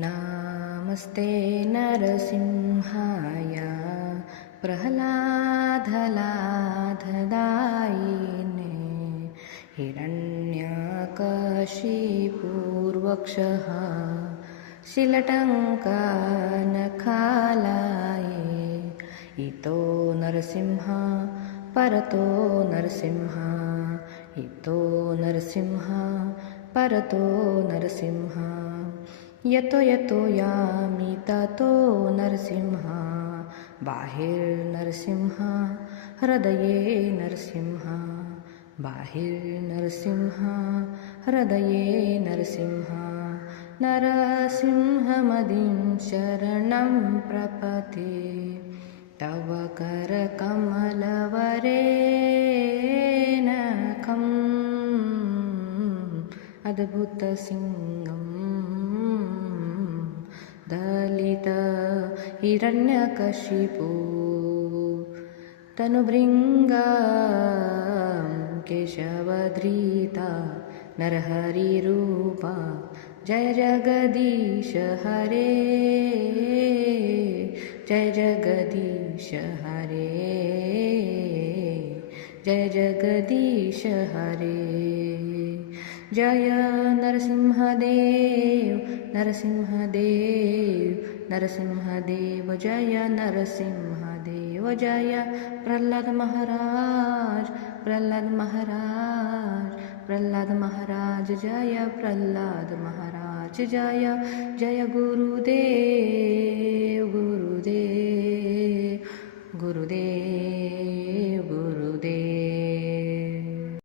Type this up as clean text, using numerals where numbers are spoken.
नामस्ते नरसिंहाय प्रह्लादलाधदायिने हिरण्यकशिपूर्वक्षः शिलटङ्कनखालाये इतो नरसिंह परतो नरसिंह इतो नरसिंह परतो नरसिंह यतो यतो यामि ततो नरसिंह बाहिर्नरसिंह हृदये नरसिंह बाहिर्नरसिंह हृदये नरसिंह नरसिंहमदिं शरणं प्रपथे तव करकमलवरेणकम् अद्भुतसिंहम् दलित हिरण्यकशिपु तनुभृङ्गा केशवधृता नरहरिरूपा जय जगदीश हरे जय जगदीश हरे जय जगदीश हरे जय नरसिंहदेव नरसिंहदेव नरसिंहदेव जय नरसिंहदेव जय प्रह्लाद महाराज प्रह्लाद महाराज प्रह्लाद महाराज जय प्रह्लाद महाराज जय जय गुरुदेव गुरुदेव गुरुदेव